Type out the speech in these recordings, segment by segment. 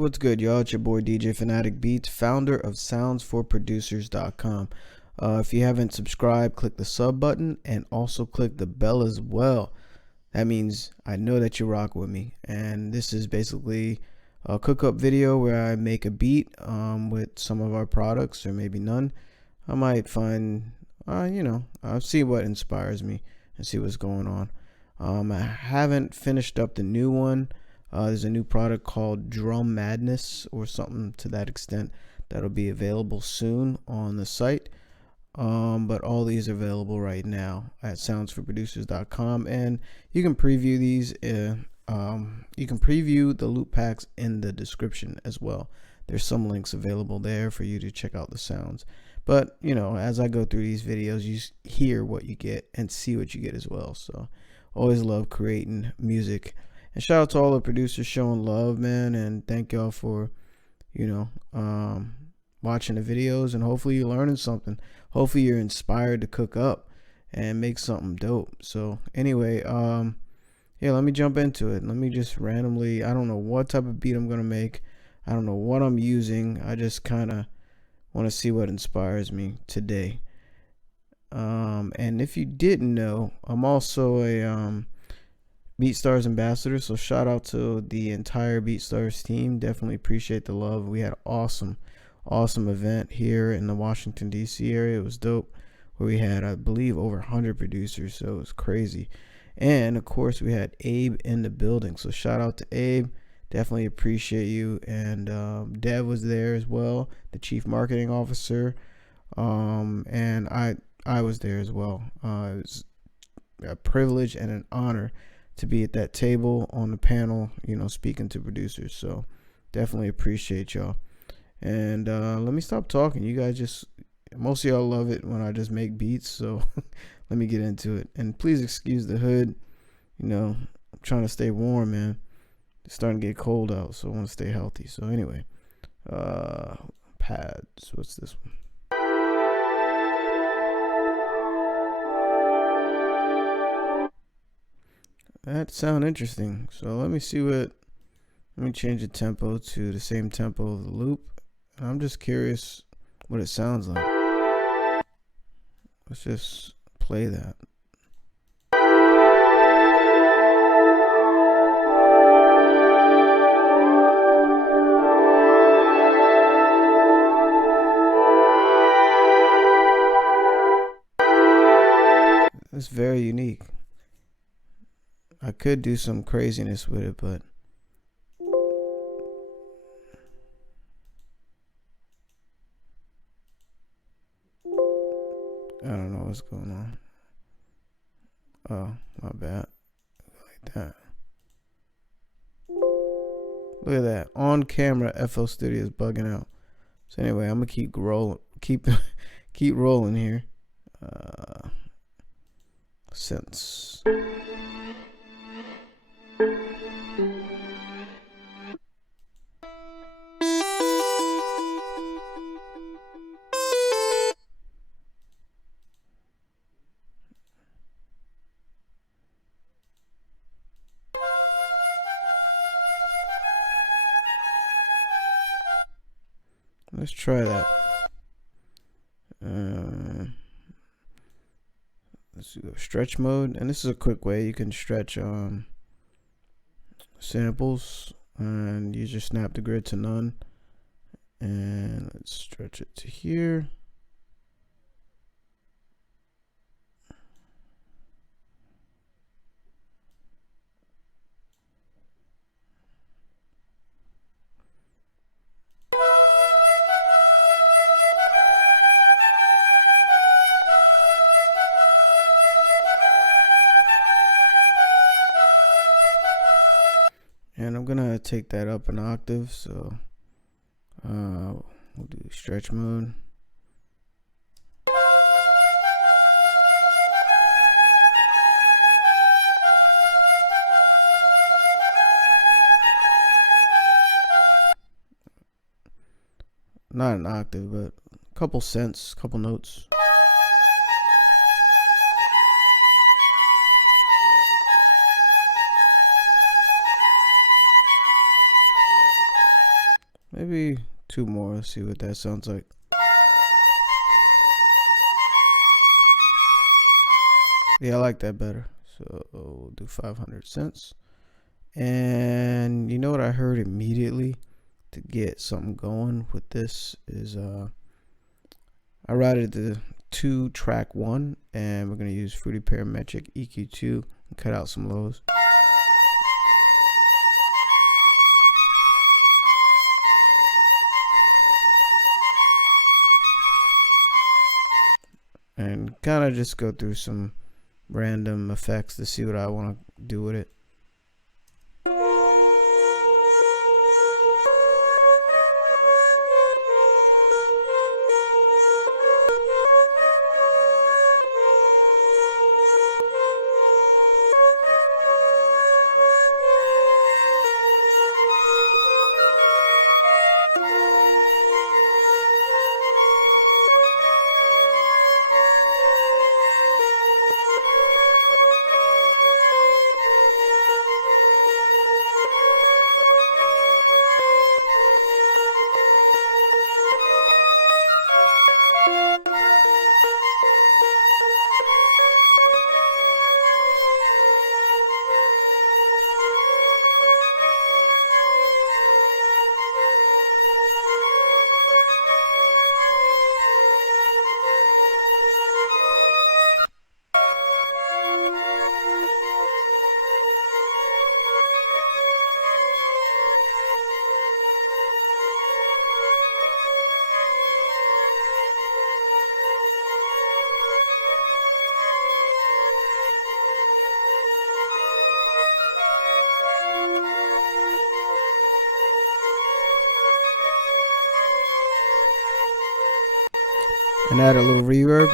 What's good, y'all? It's your boy DJ Fanatic Beats, founder of soundsforproducers.com. If you haven't subscribed, click the sub button and also click the bell as well. That means I know that you rock with me. And this is basically a cook-up video where I make a beat with some of our products, or maybe none. I might find, I'll see what inspires me and see what's going on. I haven't finished up the new one. There's a new product called Drum Madness or something to that extent that'll be available soon on the site. But all these are available right now at soundsforproducers.com, and you can preview these. You can preview the loop packs in the description as well. There's some links available there for you to check out the sounds. But as I go through these videos, you hear what you get and see what you get as well. So always love creating music. And shout out to all the producers showing love, man, and thank y'all for, watching the videos, and hopefully you're learning something. Hopefully you're inspired to cook up and make something dope. So anyway, let me jump into it. Let me just randomly, I don't know what type of beat I'm going to make. I don't know what I'm using. I just kind of want to see what inspires me today. And if you didn't know, I'm also a BeatStars ambassador, so shout out to the entire BeatStars team. Definitely appreciate the love. We had awesome event here in the Washington DC area. It was dope, where we had, I believe, over 100 producers, so it was crazy. And of course we had Abe in the building, so shout out to Abe. Definitely appreciate you. And Dev was there as well, the chief marketing officer, and I was there as well. It was a privilege and an honor to be at that table on the panel, speaking to producers. So definitely appreciate y'all. And let me stop talking. You guys most of y'all love it when I just make beats. So let me get into it. And please excuse the hood. I'm trying to stay warm, man. It's starting to get cold out, so I want to stay healthy. So anyway, pads. What's this one? That sound interesting. So let me change the tempo to the same tempo of the loop. I'm just curious what it sounds like. Let's just play that. It's very unique. I could do some craziness with it, but I don't know what's going on. Oh, my bad. Like that. Look at that. On camera, FL Studio is bugging out. So anyway, I'm gonna keep rolling here. Synths. Let's try that. Let's do stretch mode, and this is a quick way you can stretch samples, and you just snap the grid to none, and let's stretch it to here. And I'm gonna take that up an octave, so we'll do stretch mode. Not an octave, but a couple cents, couple notes. maybe 2 more. Let's see what that sounds like. Yeah, I like that better. So we'll do 500 cents. And you know what I heard immediately to get something going with this is I routed the 2-track 1, and we're going to use Fruity Parametric EQ2 and cut out some lows. And kind of just go through some random effects to see what I want to do with it. And add a little reverb.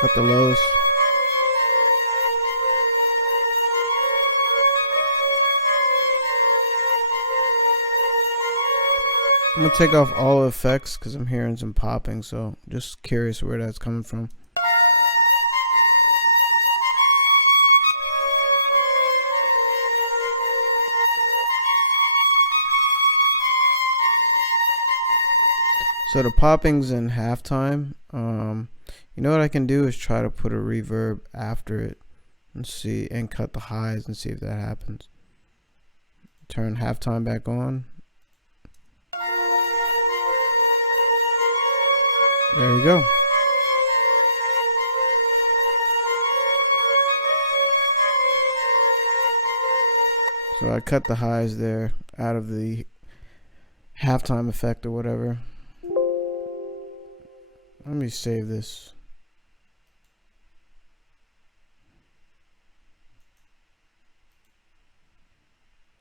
Cut the lows. I'm gonna take off all effects because I'm hearing some popping, so just curious where that's coming from. So the popping's in halftime. You know what I can do is try to put a reverb after it and see, and cut the highs and see if that happens. Turn halftime back on. There you go. So I cut the highs there out of the halftime effect or whatever. Let me save this.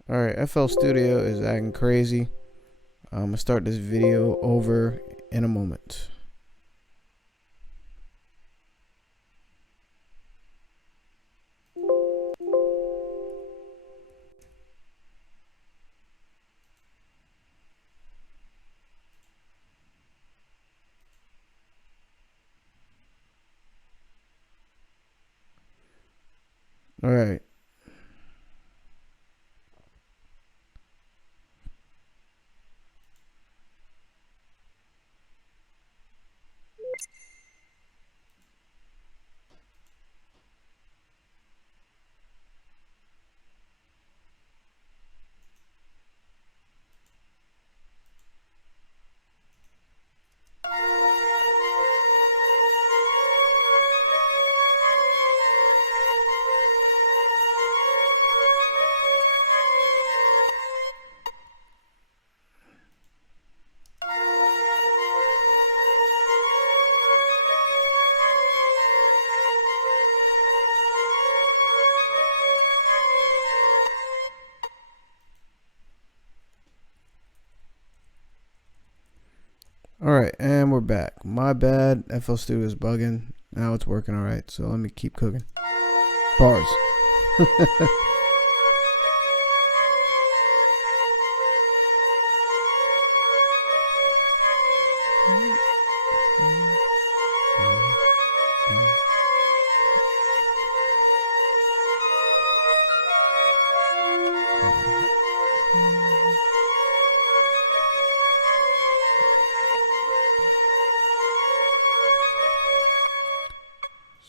Alright, FL Studio is acting crazy. I'm gonna start this video over in a moment. Alright. Alright, and we're back. My bad, FL Studio is bugging. Now it's working alright, so let me keep cooking. Bars.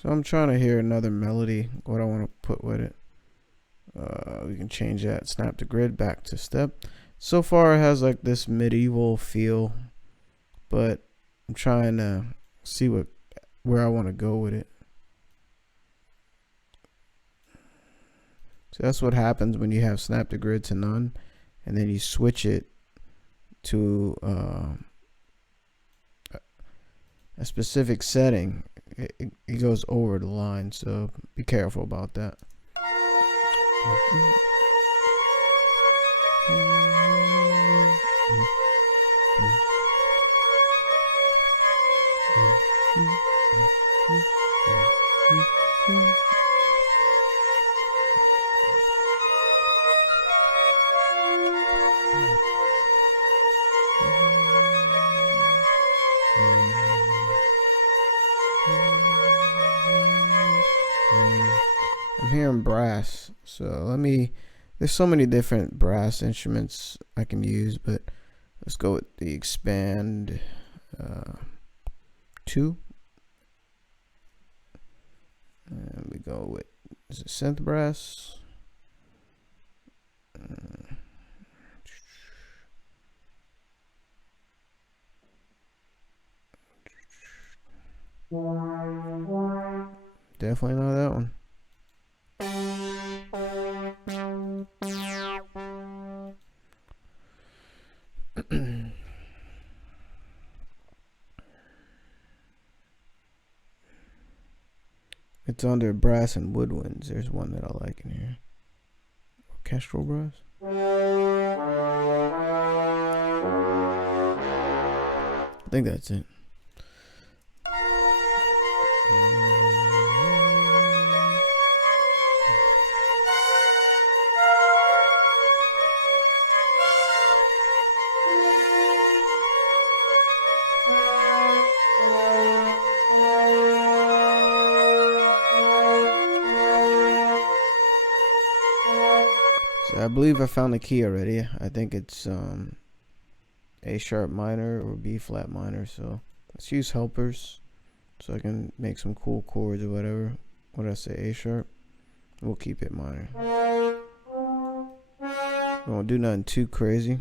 So I'm trying to hear another melody, what I want to put with it. We can change that snap to grid back to step. So far it has like this medieval feel, but I'm trying to see where I want to go with it. So that's what happens when you have snap to grid to none, and then you switch it to a specific setting. It goes over the line, so be careful about that. I'm hearing brass, so there's so many different brass instruments I can use, but let's go with the expand 2, and we go with synth brass. Definitely not that one. It's under brass and woodwinds. There's one that I like in here. Orchestral brass. I think that's it. So I believe I found the key already. I think it's A sharp minor or B flat minor. So let's use helpers so I can make some cool chords or whatever. What did I say? A sharp. We'll keep it minor. We won't do nothing too crazy.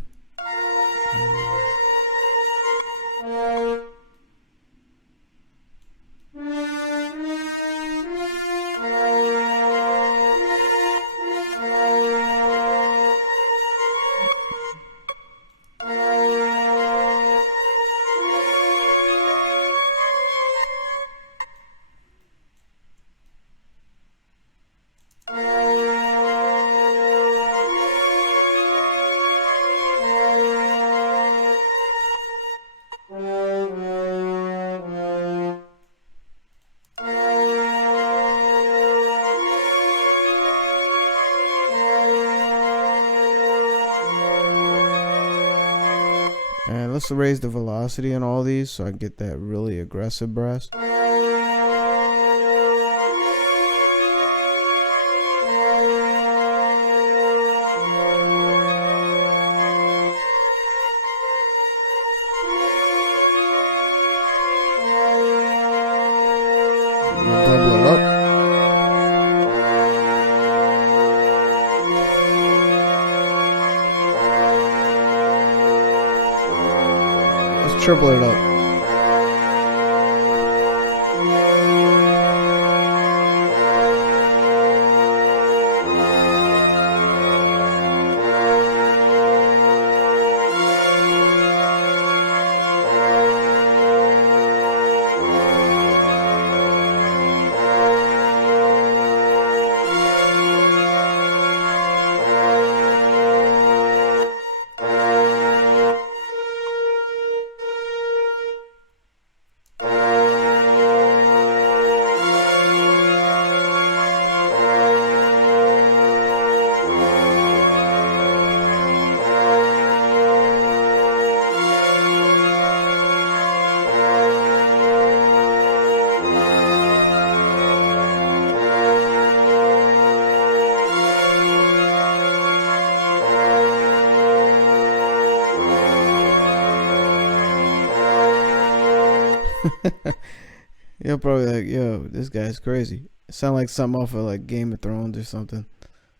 And let's raise the velocity on all these so I can get that really aggressive brass. Double it up. Triple it up. You're probably like, yo, this guy's crazy. It sounds like something off of like Game of Thrones or something.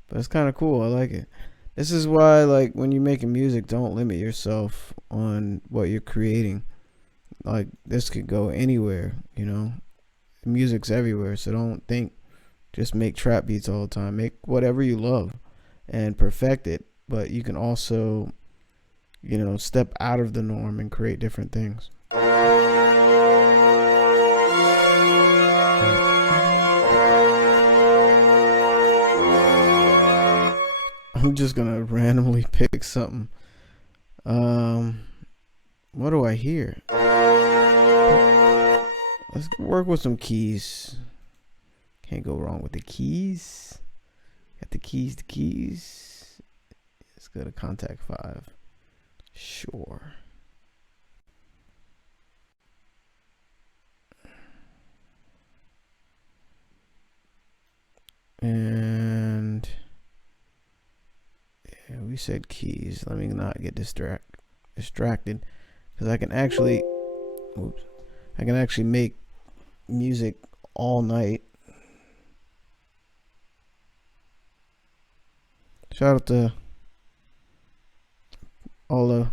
But it's kind of cool. I like it. This is why, like, when you're making music, don't limit yourself on what you're creating. Like, this could go anywhere, you know? Music's everywhere, so don't think just make trap beats all the time. Make whatever you love and perfect it. But you can also, you know, step out of the norm and create different things. I'm just gonna randomly pick something. What do I hear? Let's work with some keys. Can't go wrong with the keys. Got the keys. Let's go to contact 5. Sure. And yeah, we said keys. Let me not get distracted, because I can actually make music all night. Shout out to all the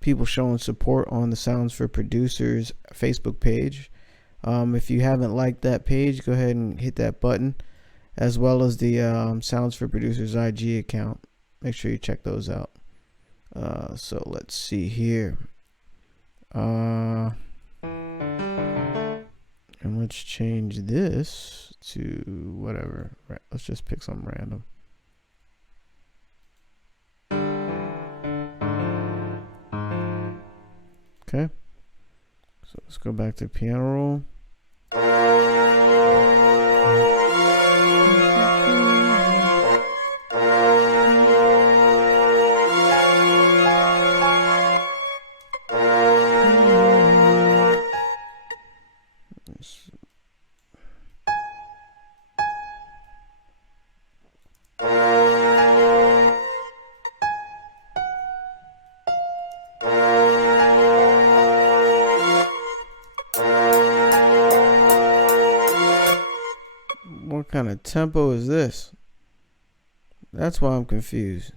people showing support on the Sounds for Producers Facebook page. If you haven't liked that page, go ahead and hit that button, as well as the Sounds for Producers IG account. Make sure you check those out. So let's see here. And let's change this to whatever. Right, let's just pick something random. Okay. So let's go back to piano roll. What kind of tempo is this? That's why I'm confused.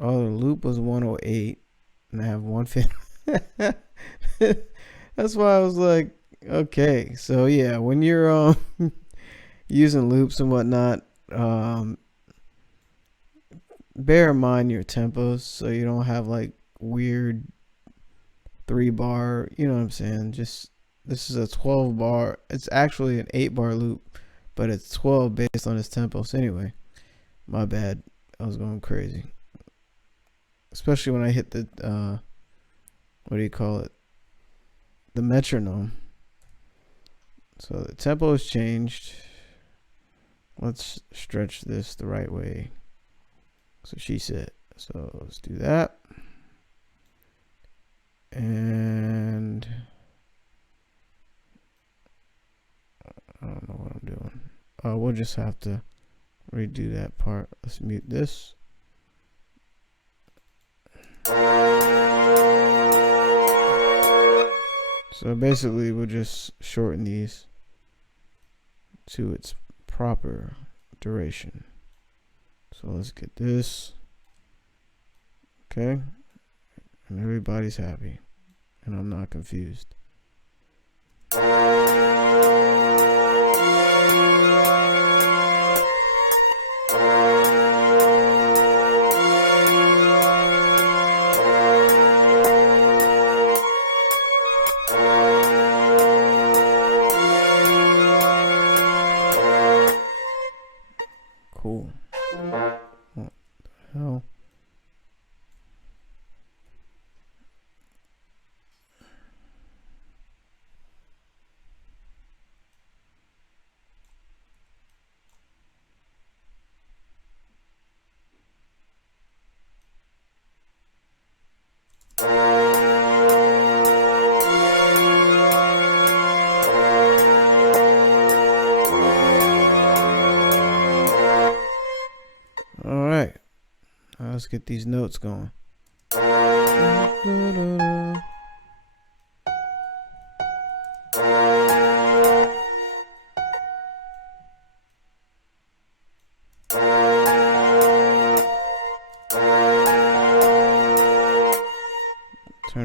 Oh, the loop was 108 and I have 150. That's why I was like, okay. So yeah, when you're using loops and whatnot, bear in mind your tempos so you don't have like weird 3-bar, you know what I'm saying? Just, this is a 12-bar. It's actually an 8-bar loop, but it's 12 based on its tempos. Anyway, my bad. I was going crazy. Especially when I hit the, what do you call it? The metronome. So the tempo has changed. Let's stretch this the right way. So she said. So let's do that. And I don't know what I'm doing. We'll just have to redo that part. Let's mute this. So basically we'll just shorten these to its proper duration. So let's get this. Okay. And everybody's happy. And I'm not confused. Cool. What the hell? All right. Let's get these notes going. Turn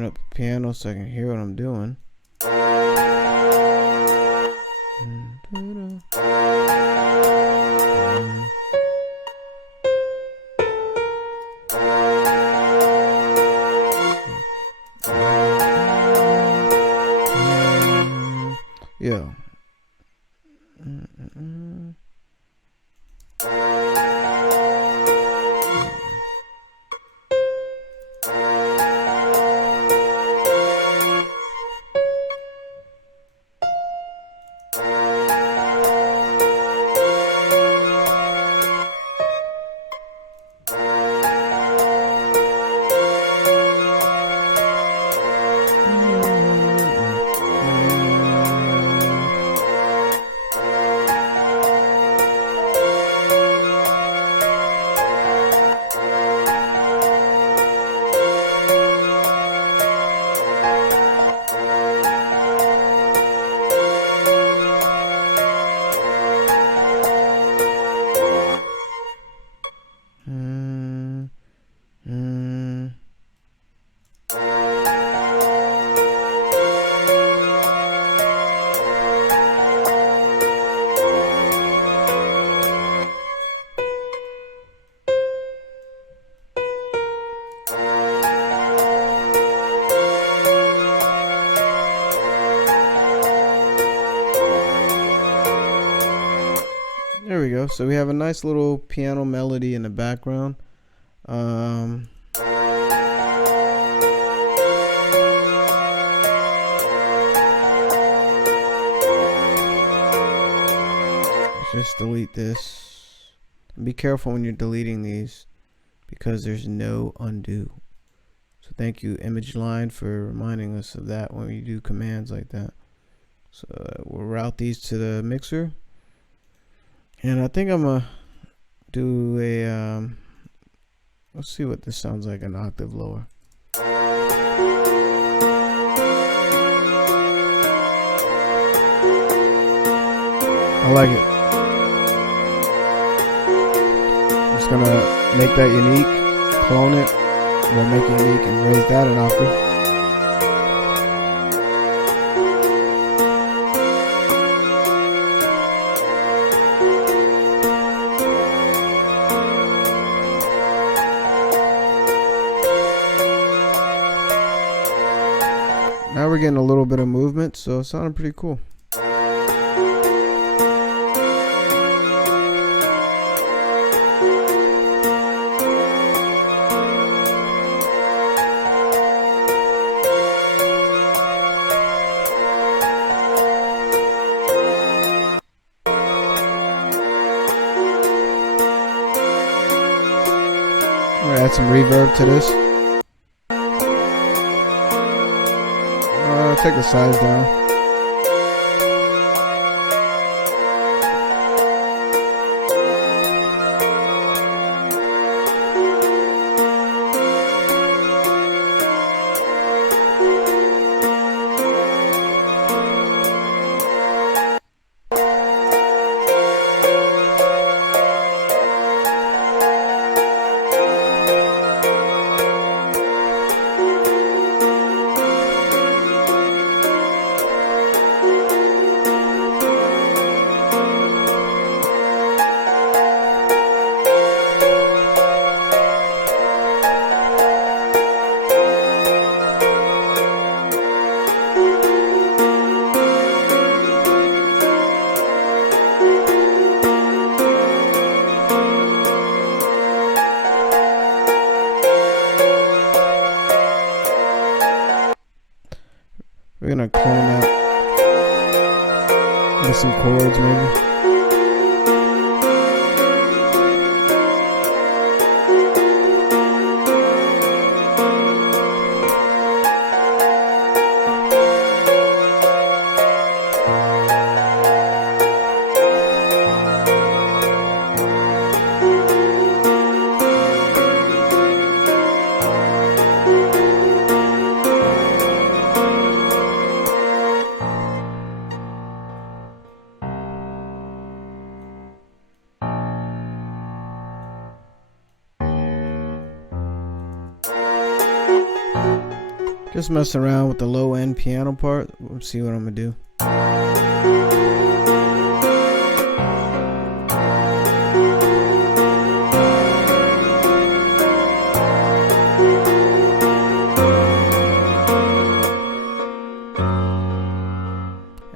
up the piano so I can hear what I'm doing. Yeah. There we go. So we have a nice little piano melody in the background. Just delete this. Be careful when you're deleting these because there's no undo. So thank you, Image Line, for reminding us of that when we do commands like that. So we'll route these to the mixer. And I think I'm gonna do a let's see what this sounds like an octave lower. I like it. I'm just gonna make that unique, clone it, we'll make it unique and raise that an octave. Now we're getting a little bit of movement, so it sounded pretty cool. I'm gonna add some reverb to this. Take the size down. We're gonna clone that with some chords maybe. Just messing around with the low end piano part. Let's see what I'm gonna do.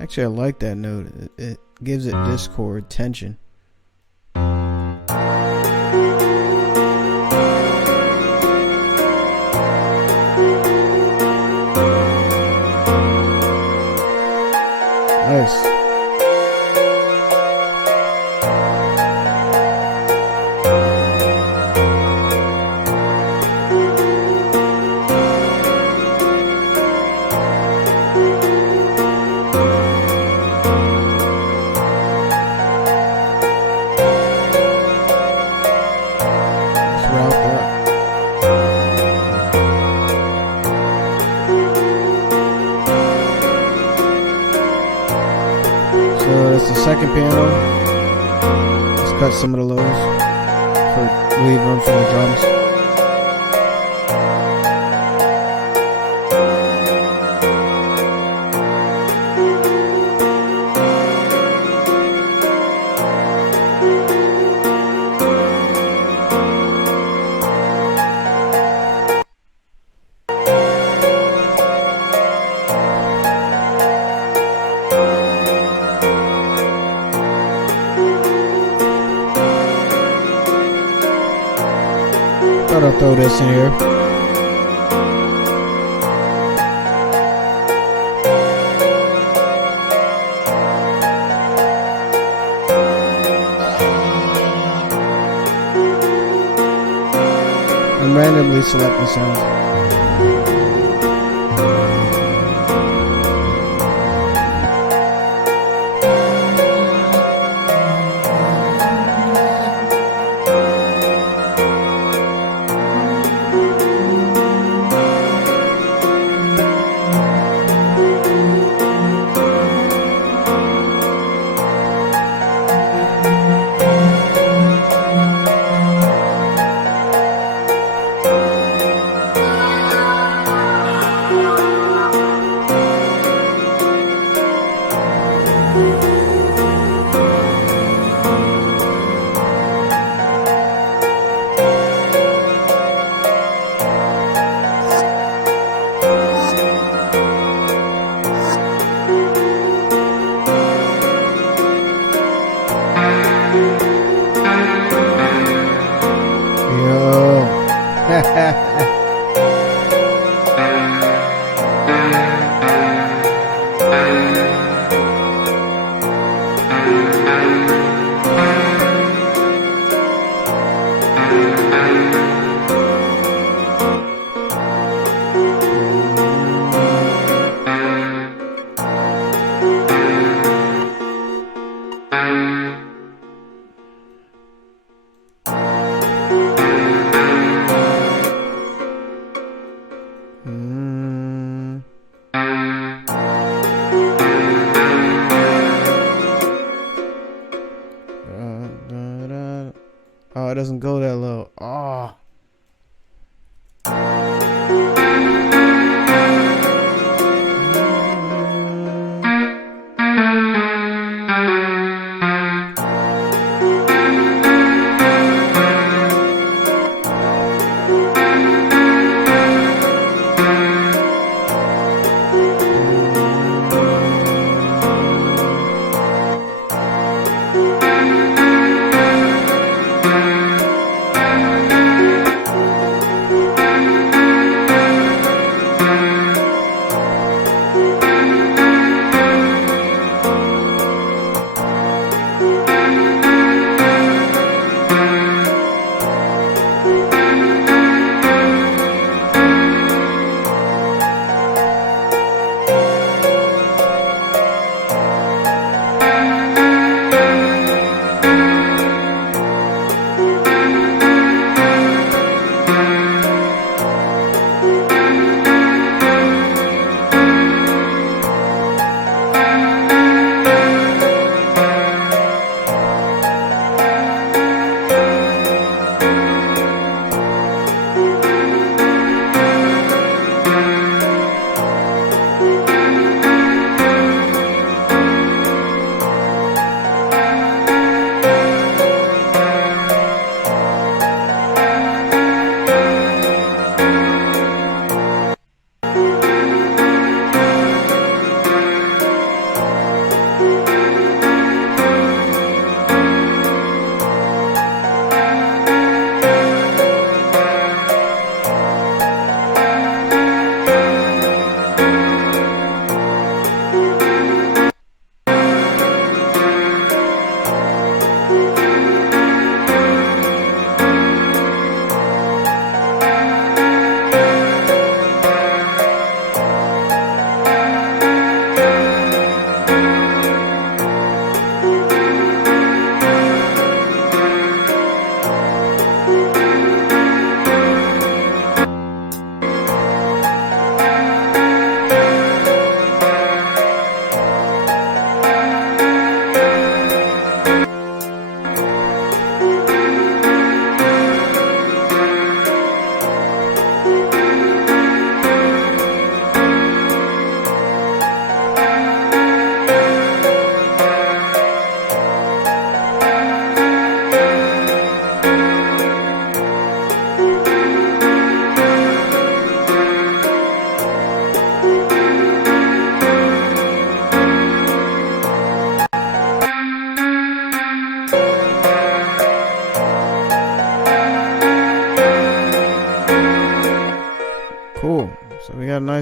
Actually, I like that note. It gives it discord tension. Nice. So that's the second piano. Let's cut some of the lows for leave room for the drums. Thought I'll throw this in here. I'm randomly selecting sounds. Oh, it doesn't go that low. Oh.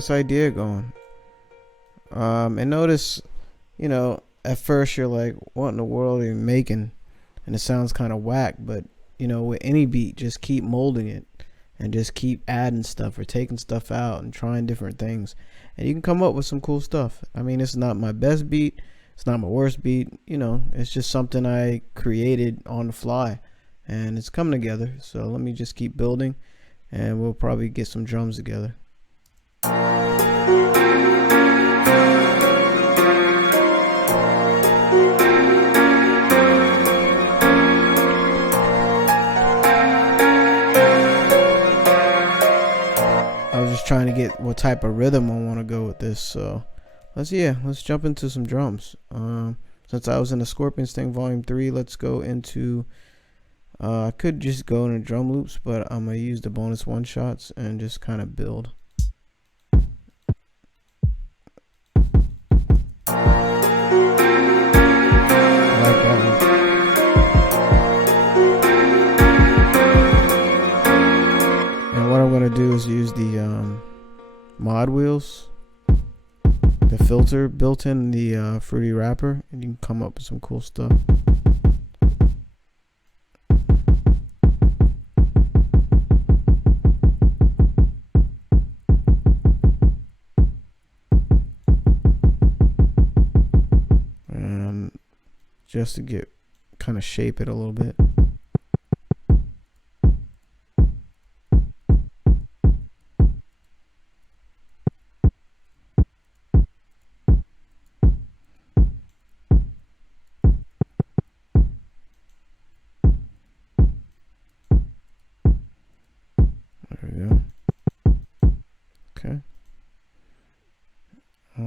nice idea going. And notice, you know, at first you're like, what in the world are you making? And it sounds kind of whack, but you know, with any beat, just keep molding it and just keep adding stuff or taking stuff out and trying different things, and you can come up with some cool stuff. I mean, it's not my best beat, it's not my worst beat, you know, it's just something I created on the fly and it's coming together. So let me just keep building and we'll probably get some drums together. Trying to get what type of rhythm I want to go with this, so let's jump into some drums. Since I was in the Scorpion Sting Volume 3, let's go into I could just go into drum loops, but I'm gonna use the bonus one shots and just kind of build. I like that one. What I'm going to do is use the mod wheels, the filter built in the Fruity wrapper, and you can come up with some cool stuff. And just to get kind of shape it a little bit. Okay. I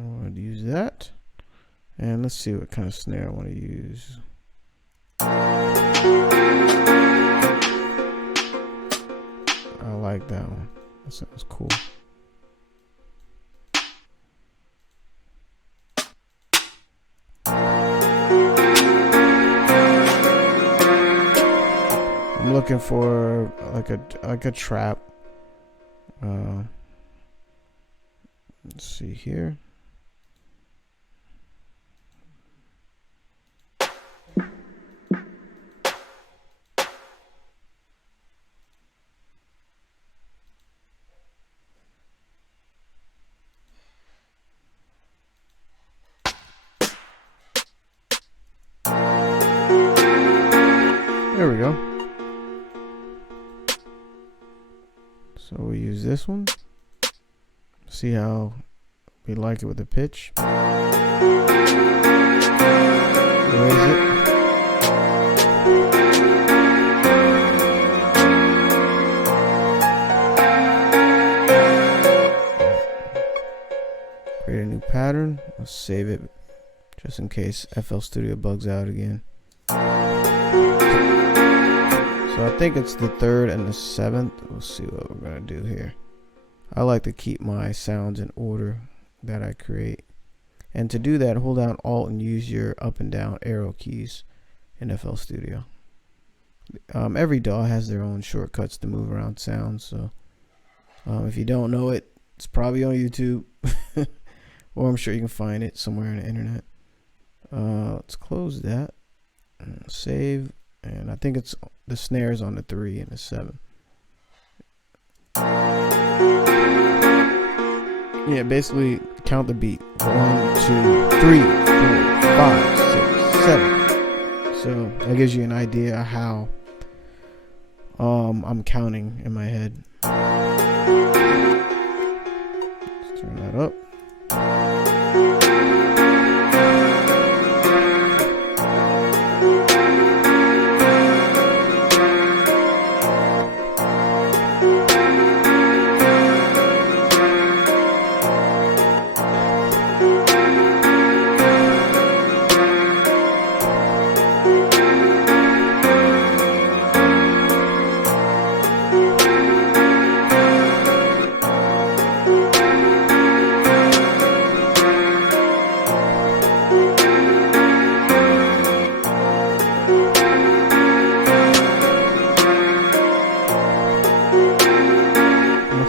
want to use that, and let's see what kind of snare I want to use. I like that one. That sounds cool. I'm looking for like a trap. Let's see here. There we go. So we use this one. See how we like it with the pitch. Raise it. Create a new pattern. Let's save it just in case FL Studio bugs out again. So I think it's the 3rd and the 7th. We'll see what we're gonna do here. I like to keep my sounds in order that I create. And to do that, hold down Alt and use your up and down arrow keys in FL Studio. Every DAW has their own shortcuts to move around sounds. So if you don't know it, it's probably on YouTube. Or I'm sure you can find it somewhere on the internet. Let's close that. And save. And I think it's the snares on the 3 and the 7. Yeah, basically count the beat. 1, 2, 3, 4, 5, 6, 7. So that gives you an idea of how I'm counting in my head. Let's turn that up.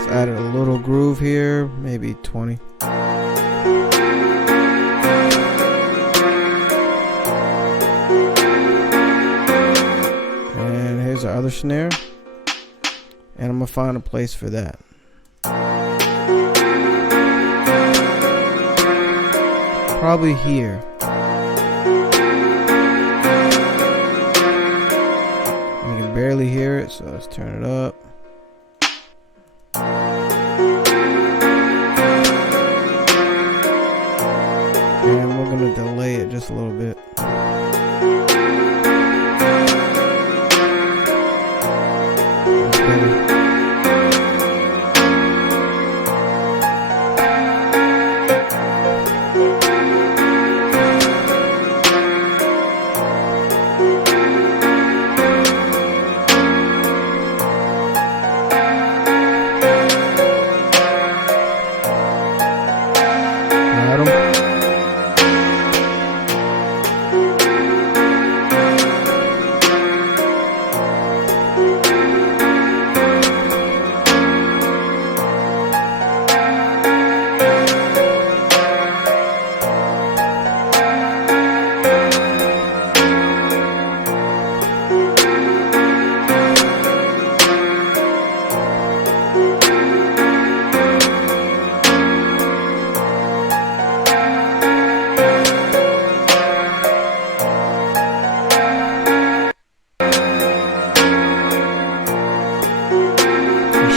Added a little groove here, maybe 20. And here's our other snare. And I'm gonna find a place for that. Probably here. You can barely hear it, so let's turn it up. And we're gonna delay it just a little bit. That's better.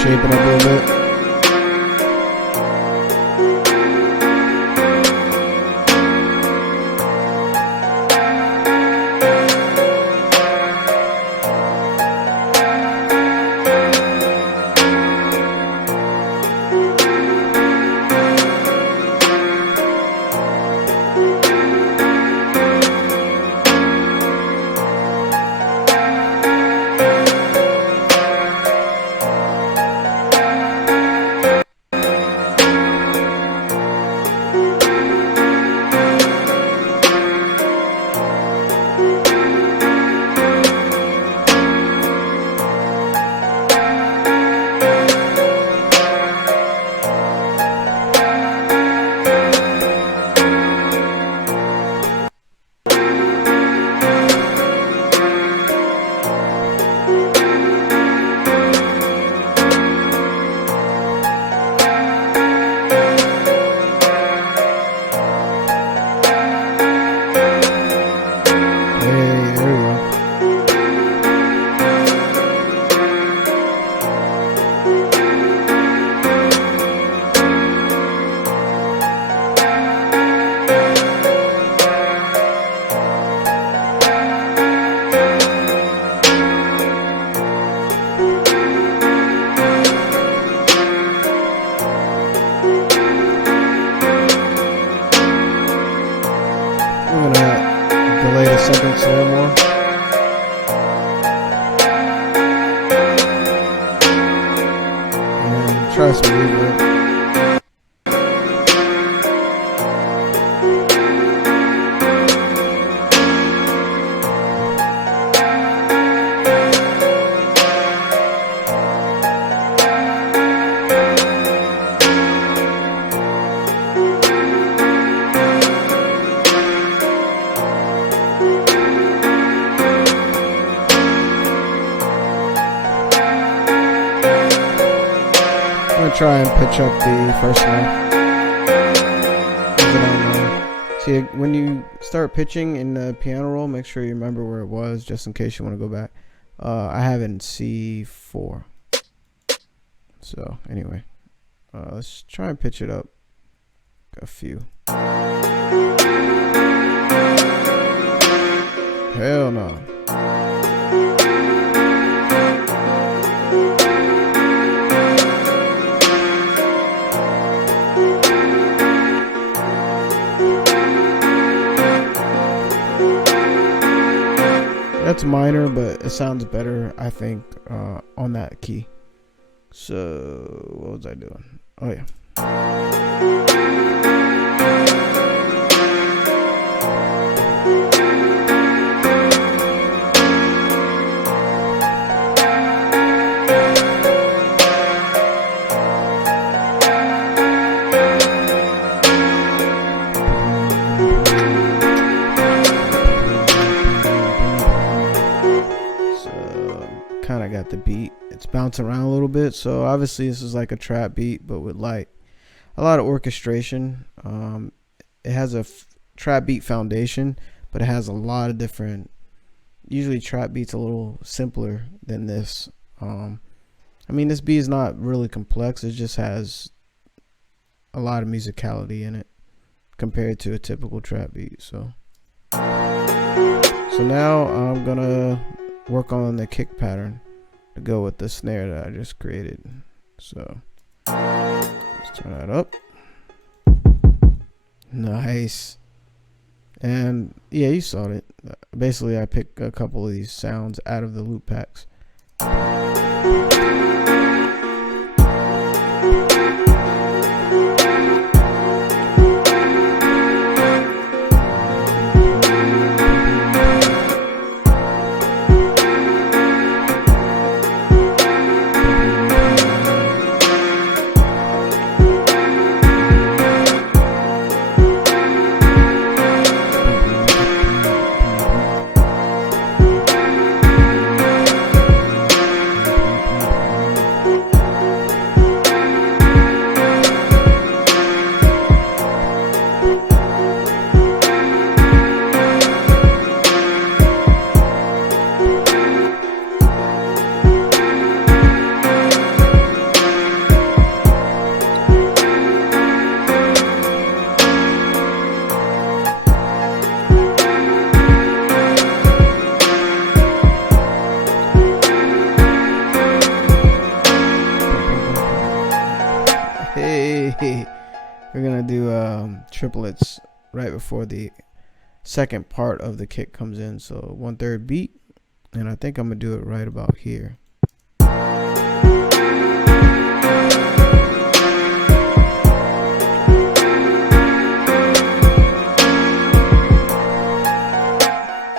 Shape it up a little bit. Delay the second snare more. And try some reverb. I'm gonna try and pitch up the first one. See, when you start pitching in the piano roll, make sure you remember where it was, just in case you want to go back. I have it in C4. So anyway, let's try and pitch it up a few. Hell no. That's minor, but it sounds better, I think, on that key. So, what was I doing? Oh, yeah. bit. So obviously this is like a trap beat, but with like a lot of orchestration. It has a trap beat foundation, but it has a lot of different. Usually trap beats a little simpler than this. I mean, this beat is not really complex. It just has a lot of musicality in it compared to a typical trap beat. So now I'm gonna work on the kick pattern to go with the snare that I just created. So let's turn that up. Nice. And yeah, you saw it. Basically, I picked a couple of these sounds out of the loop packs. Hey, we're gonna do triplets right before the second part of the kick comes in. So 1/3 beat, and I think I'm gonna do it right about here.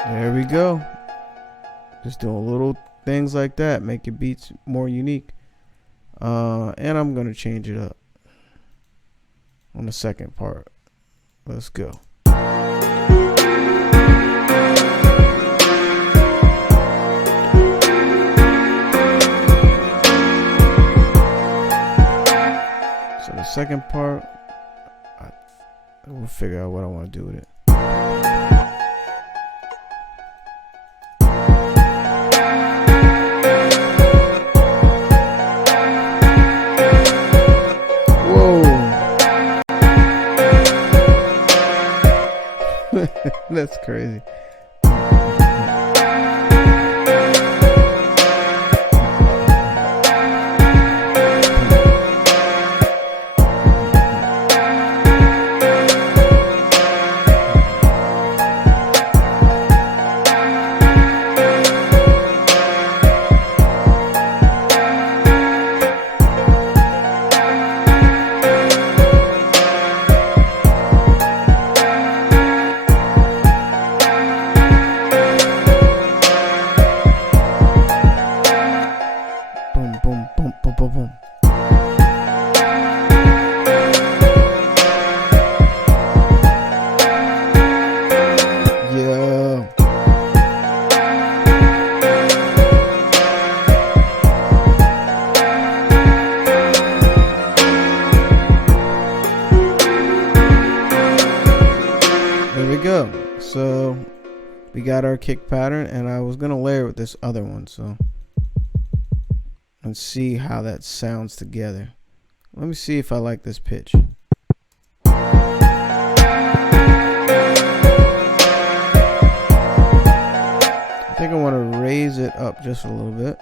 There we go. Just doing little things like that, make your beats more unique. And I'm gonna change it up on the second part. Let's go. So the second part, we'll figure out what I want to do with it. That's crazy. Boom, boom, boom, boom, boom. Yeah. There we go. So we got our kick pattern, and I was gonna layer with this other one, so and see how that sounds together. Let me see if I like this pitch. I think I want to raise it up just a little bit.